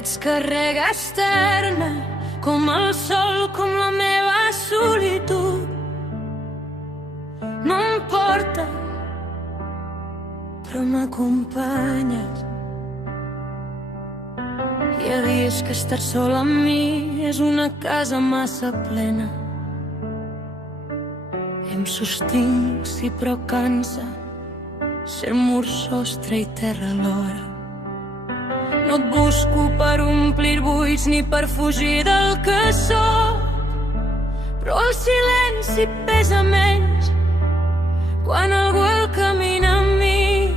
Ets carrega externa, com el sol, com la meva solitud. No em porta, però m'acompanyes. Hi ha dies que estar sol amb mi és una casa massa plena. Em sostinc, sí, però cansa ser mur, sostre i terra alhora. No et busco per omplir buits ni per fugir del que sóc, però el silenci pesa menys quan algú el camina amb mi.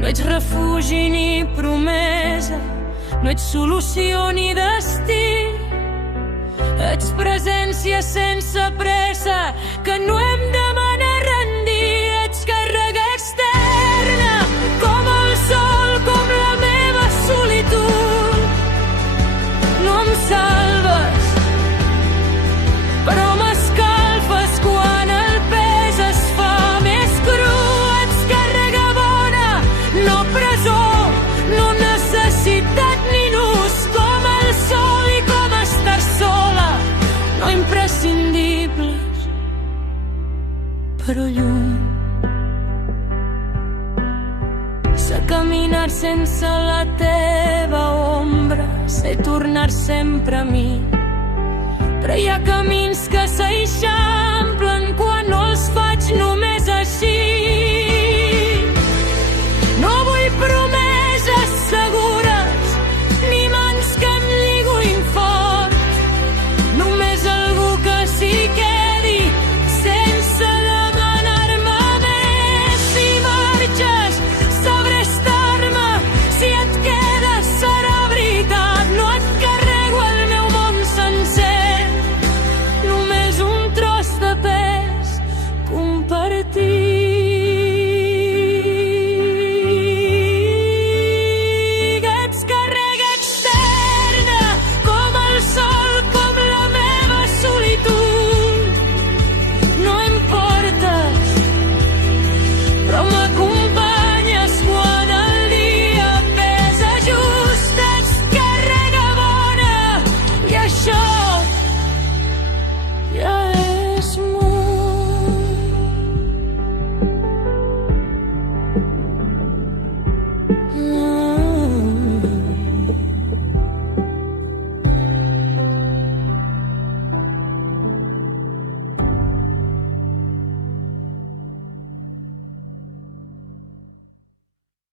No ets refugi ni promesa, no ets solució ni destí. Ets presència sense pressa que no hem demanat rendir. Ets càrrega externa, com el sol, com la meva solitud. No em salves, però m'escalfes quan el pes es fa més cru. Ets càrrega bona, no presó, no necessitat ni nus. Com el sol i com estar sola, no imprescindibles, però lluny. Sé caminar sense la teva ombra, sé tornar sempre a mi, però hi ha camins que s'aixaven